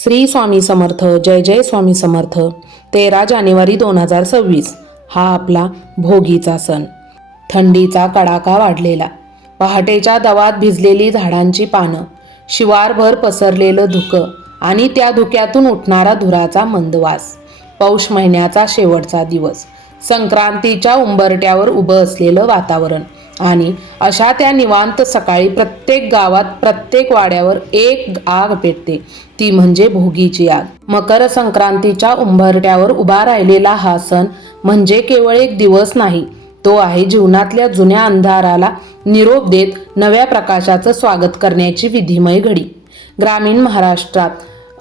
श्री स्वामी समर्थ. जय जय स्वामी समर्थ. 13 जानेवारी 2026 हा आपला भोगीचा सण. थंडीचा कडाका वाढलेला, पहाटेच्या दवात भिजलेली झाडांची पानं, शिवारभर पसरलेलं धुकं आणि त्या धुक्यातून उठणारा धुराचा मंद वास. पौष महिन्याचा शेवटचा दिवस, संक्रांतीच्या उंबरट्यावर उभं असलेलं वातावरण आणि अशा त्या निवांत सकाळी प्रत्येक गावात, प्रत्येक वाड्यावर एक आग पेटते, ती म्हणजे भोगीची आग. मकर संक्रांतीच्या उंबरट्यावर उभा राहिलेला हा सण म्हणजे केवळ एक दिवस नाही, तो आहे जीवनातल्या जुन्या अंधाराला निरोप देत नव्या प्रकाशाचं स्वागत करण्याची विधिमय घडी. ग्रामीण महाराष्ट्रात,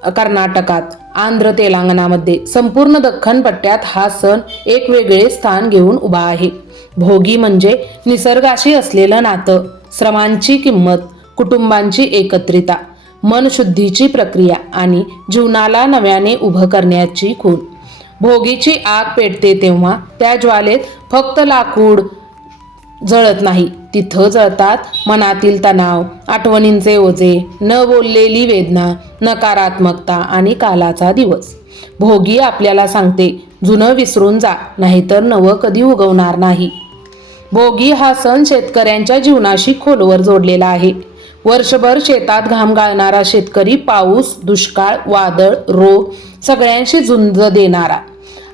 कर्नाटकात, आंध्र, तेलंगणामध्ये, संपूर्ण दख्खन पट्ट्यात हा सण एक वेगळे स्थान घेऊन उभा आहे. भोगी म्हणजे निसर्गाशी असलेलं नातं, श्रमांची किंमत, कुटुंबांची एकत्रिता, मनशुद्धीची प्रक्रिया आणि जीवनाला नव्याने उभं करण्याची खूण. भोगीची आग पेटते तेव्हा त्या ज्वालेत फक्त लाकूड जळत नाही, तिथं जळतात मनातील तणाव, आठवणींचे ओझे, न बोललेली वेदना, नकारात्मकता आणि कालाचा दिवस. भोगी आपल्याला सांगते, जुनं विसरून जा, नाहीतर नवं कधी उगवणार नाही. भोगी हा सण शेतकऱ्यांच्या जीवनाशी खोलवर जोडलेला आहे. वर्षभर शेतात घाम गाळणारा शेतकरी पाऊस, दुष्काळ, वादळ, रोग सगळ्यांशी झुंज देणारा.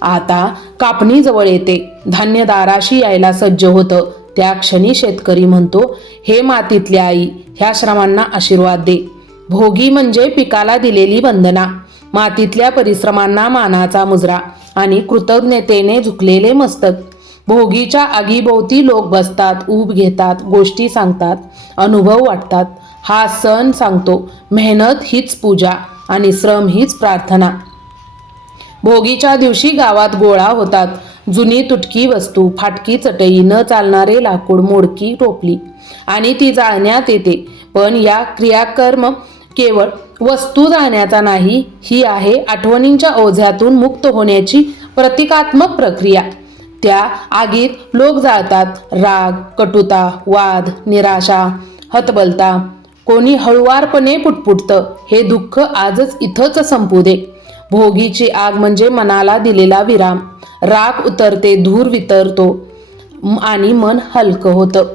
आता कापणी जवळ येते, धान्य दाराशी यायला सज्ज होतं. त्या क्षणी शेतकरी म्हणतो, हे मातीतली आई, ह्या श्रमांना आशीर्वाद दे. भोगी म्हणजे पिकाला दिलेली वंदना, मातीतल्या परिश्रमांना मानाचा मुजरा आणि कृतज्ञतेने झुकलेले मस्तक. भोगीच्या आगीभोवती लोक बसतात, ऊब घेतात, गोष्टी सांगतात, अनुभव वाटतात. हा सण सांगतो, मेहनत हीच पूजा आणि श्रम हीच प्रार्थना. भोगीच्या दिवशी गावात गोळा होतात जुनी तुटकी वस्तू, फाटकी चटई, न चालणारे लाकूड, मोडकी टोपली आणि ती जाळण्यात येते. पण या क्रियाकर्म केवळ वस्तू जाळण्याचा नाही, ही आहे आठवणींच्या ओझ्यातून मुक्त होण्याची प्रतिकात्मक प्रक्रिया. त्या आगीत लोक जाळतात राग, कटुता, वाद, निराशा, हतबलता. कोणी हळुवारपणे पुटपुटतं, हे दुःख आजच इथंच संपू दे. भोगीची आग म्हणजे मनाला दिलेला विराम. राग उतरते, धूर वितरतो आणि मन हलकं होतं.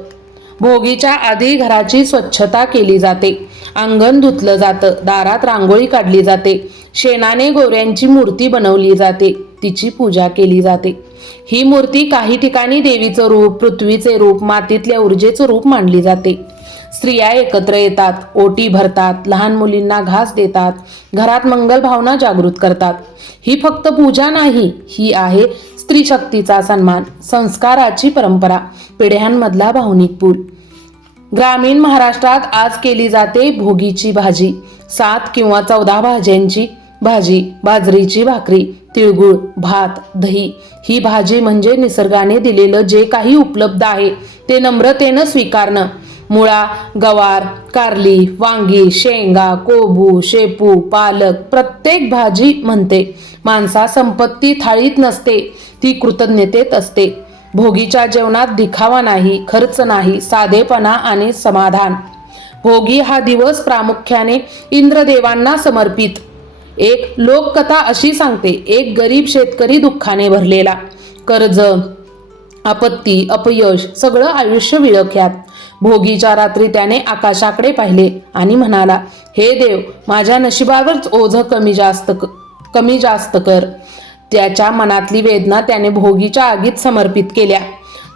भोगीच्या आधी घराची स्वच्छता केली जाते, अंगण धुतलं जातं, दारात रांगोळी काढली जाते, शेणाने गोऱ्यांची मूर्ती बनवली जाते, तिची पूजा केली जाते. ही मूर्ती काही ठिकाणी देवीचं रूप, पृथ्वीचे रूप, मातीतल्या ऊर्जेचं रूप मानली जाते. स्त्रिया एकत्र येतात, ओटी भरतात, लहान मुलींना घास देतात, घरात मंगल भावना जागृत करतात. ही फक्त पूजा नाही, ही आहे स्त्री शक्तीचा सन्मान, संस्काराची परंपरा, पिढ्यांमधला भावनिक पूल. ग्रामीण महाराष्ट्रात आज केली जाते भोगीची भाजी. 7 किंवा 14 भाज्यांची भाजी, बाजरीची भाकरी, तिळगुळ, भात, दही. ही भाजी म्हणजे निसर्गाने दिलेलं जे काही उपलब्ध आहे ते नम्रतेनं स्वीकारणं. मुळा, गवार, कारली, वांगी, शेंगा, कोबू, शेपू, पालक, प्रत्येक भाजी म्हणते. माणसा संपत्ती थाळीत नसते, ती कृतज्ञतेत असते. भोगीच्या जेवणात दिखावा नाही, खर्च नाही, साधेपणा आणि समाधान. भोगी हा दिवस प्रामुख्याने इंद्रदेवांना समर्पित. एक लोककथा अशी सांगते, एक गरीब शेतकरी दुःखाने भरलेला, कर्ज, आपत्ती, अपयश, सगळं आयुष्य विळख्यात. भोगीच्या रात्री त्याने आकाशाकडे पाहिले आणि म्हणाला, हे देव, माझ्या नशिबावरच ओझं कमी जास्त कर. त्याच्या मनातली वेदना त्याने भोगीच्या आगीत समर्पित केल्या.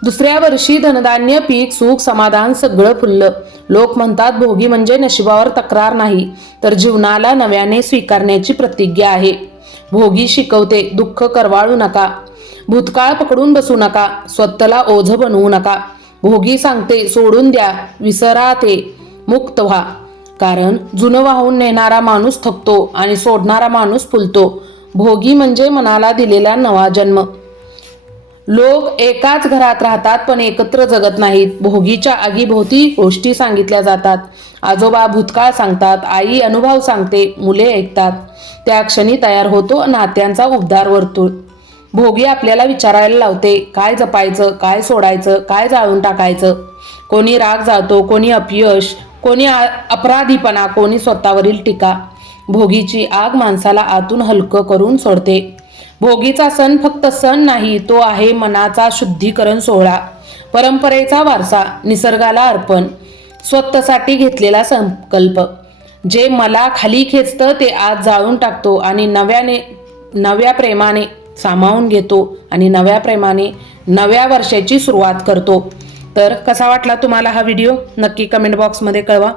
दुसऱ्या वर्षी धनधान्य, पीक, सुख, समाधान सगळं फुललं. लोक म्हणतात, भोगी म्हणजे नशिबावर तक्रार नाही, तर जीवनाला नव्याने स्वीकारण्याची प्रतिज्ञा आहे. भोगी शिकवते, दुःख करवाळू नका, भूतकाळ पकडून बसू नका, स्वतःला ओझं बनवू नका. भोगी सांगते, सोडून द्या, विसरा ते, मुक्त व्हा. कारण जुनं वाहून नेणारा माणूस थकतो आणि सोडणारा माणूस फुलतो. भोगी म्हणजे मनाला दिलेला नवा जन्म. लोक एकाच घरात राहतात पण एकत्र जगत नाहीत. भोगीच्या आगीभोवती गोष्टी सांगितल्या जातात. आजोबा भूतकाळ सांगतात, आई अनुभव सांगते, मुले ऐकतात. त्या क्षणी तयार होतो नात्यांचा उबदार वर्तुळ. भोगी आपल्याला विचारायला लावते, काय जपायचं, काय सोडायचं, काय जाळून टाकायचं. कोणी राग जाळतो, कोणी अपयश, कोणी अपराधीपणा, कोणी स्वतःवरील टीका. भोगीची आग माणसाला आतून हलकं करून सोडते. भोगीचा सण फक्त सण नाही, तो आहे मनाचा शुद्धीकरण सोहळा, परंपरेचा वारसा, निसर्गाला अर्पण, स्वतःसाठी घेतलेला संकल्प. जे मला खाली खेचतं ते आज जाळून टाकतो आणि नव्या प्रेमाने सामावून घेतो आणि नव्या प्रेमाने नव्या वर्षाची सुरुवात करतो. तर कसा वाटला तुम्हाला हा व्हिडिओ नक्की कमेंट बॉक्समध्ये कळवा.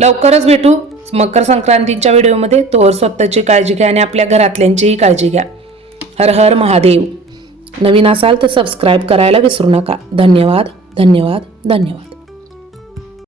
लवकरच भेटू मकर संक्रांतीच्या व्हिडिओमध्ये. तोवर स्वतःची काळजी घ्या आणि आपल्या घरातल्यांचीही काळजी घ्या. हर हर महादेव. नवीन असाल तर सबस्क्राईब करायला विसरू नका. धन्यवाद धन्यवाद धन्यवाद.